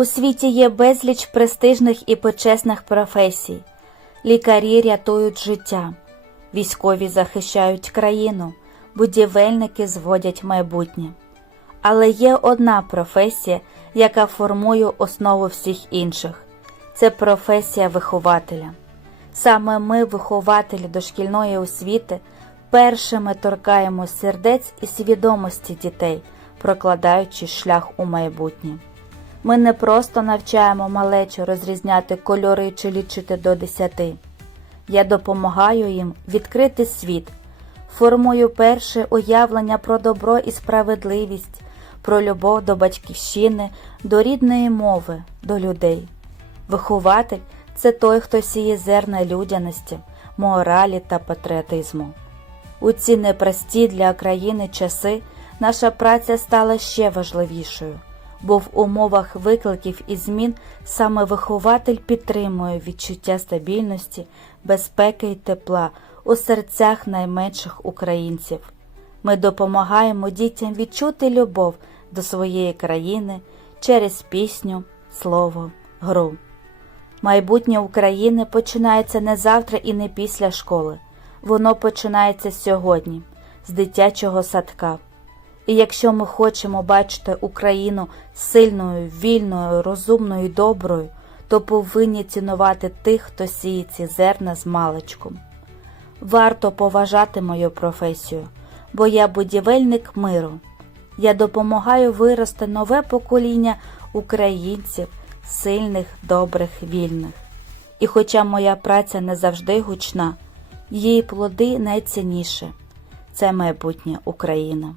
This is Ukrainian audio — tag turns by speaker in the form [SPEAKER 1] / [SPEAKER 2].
[SPEAKER 1] У світі є безліч престижних і почесних професій. Лікарі рятують життя, військові захищають країну, будівельники зводять майбутнє. Але є одна професія, яка формує основу всіх інших це професія вихователя. Саме ми, вихователі дошкільної освіти, першими торкаємо сердець і свідомості дітей, прокладаючи шлях у майбутнє. Ми не просто навчаємо малечу розрізняти кольори чи лічити до десяти. Я допомагаю їм відкрити світ, формую перше уявлення про добро і справедливість, про любов до батьківщини, до рідної мови, до людей. Вихователь це той, хто сіє зерна людяності, моралі та патріотизму. У ці непрості для країни часи наша праця стала ще важливішою, бо в умовах викликів і змін саме вихователь підтримує відчуття стабільності, безпеки і тепла у серцях найменших українців. Ми допомагаємо дітям відчути любов до своєї країни через пісню, слово, гру. Майбутнє України починається не завтра і не після школи. Воно починається сьогодні, з дитячого садка. І якщо ми хочемо бачити Україну сильною, вільною, розумною і доброю, то повинні цінувати тих, хто сіє ці зерна з маличком. Варто поважати мою професію, бо я будівельник миру. Я допомагаю вирости нове покоління українців, сильних, добрих, вільних. І хоча моя праця не завжди гучна, її плоди найцінніше це майбутнє Україна.